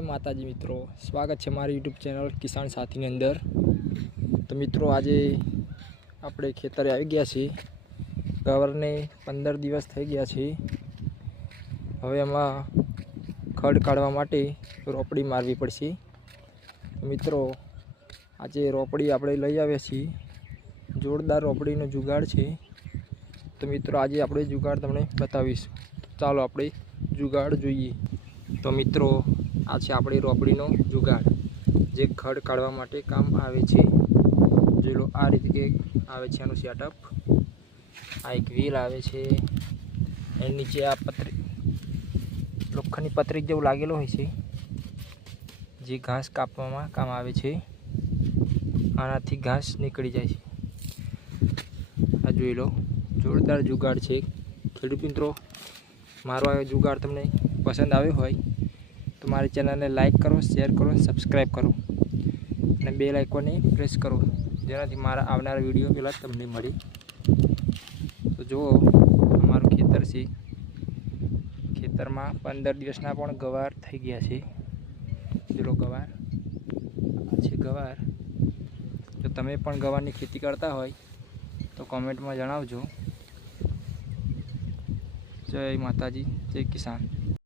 માતાજી મિત્રો. સ્વાગત છે મારી યુટ્યુબ ચેનલ કિસાન સાથીની અંદર. તો મિત્રો, આજે આપણે ખેતરે આવી ગયા છીએ. ગવરને પંદર દિવસ થઈ ગયા છે. હવે એમાં ખડ કાઢવા માટે રોપડી મારવી પડશે. મિત્રો, આજે રોપડી આપણે લઈ આવ્યા છીએ. જોરદાર રોપડીનો જુગાડ છે. તો મિત્રો, આજે આપણે જુગાડ તમને બતાવીશું. ચાલો આપણે જુગાડ જોઈએ. તો મિત્રો આ છે આપણી રોપડીનો જુગાડ જે ખડ કાઢવા માટે કામ આવે છે. જોઈ લો, આ રીતે કંઈક આવે છે આનું સેટઅપ આ એક વ્હીલ આવે છે. એની નીચે આ પતરી લોખંડની પતરી જેવું લાગેલું હોય છે, જે ઘાસ કાપવામાં કામ આવે છે. આનાથી ઘાસ નીકળી જાય છે. આ જોઈ લો, જોરદાર જુગાડ છે. ખેડૂત મિત્રો, મારો આ જુગાડ તમને પસંદ આવ્યો હોય તો મારી ચેનલને લાઇક કરો, શેર કરો, સબસ્ક્રાઈબ કરો. અને બે લાઇકોને પ્રેસ કરો, જેનાથી મારા આવનારા વીડિયો પહેલાં તમને મળી. તો જુઓ, અમારું ખેતર છે. ખેતરમાં પંદર દિવસના પણ ગવાર થઈ ગયા છે. પેલો ગવાર. છે ગવાર. જો તમે પણ ગવારની ખેતી કરતા હોય, તો કોમેન્ટમાં જણાવજો. જય માતાજી, જય કિસાન.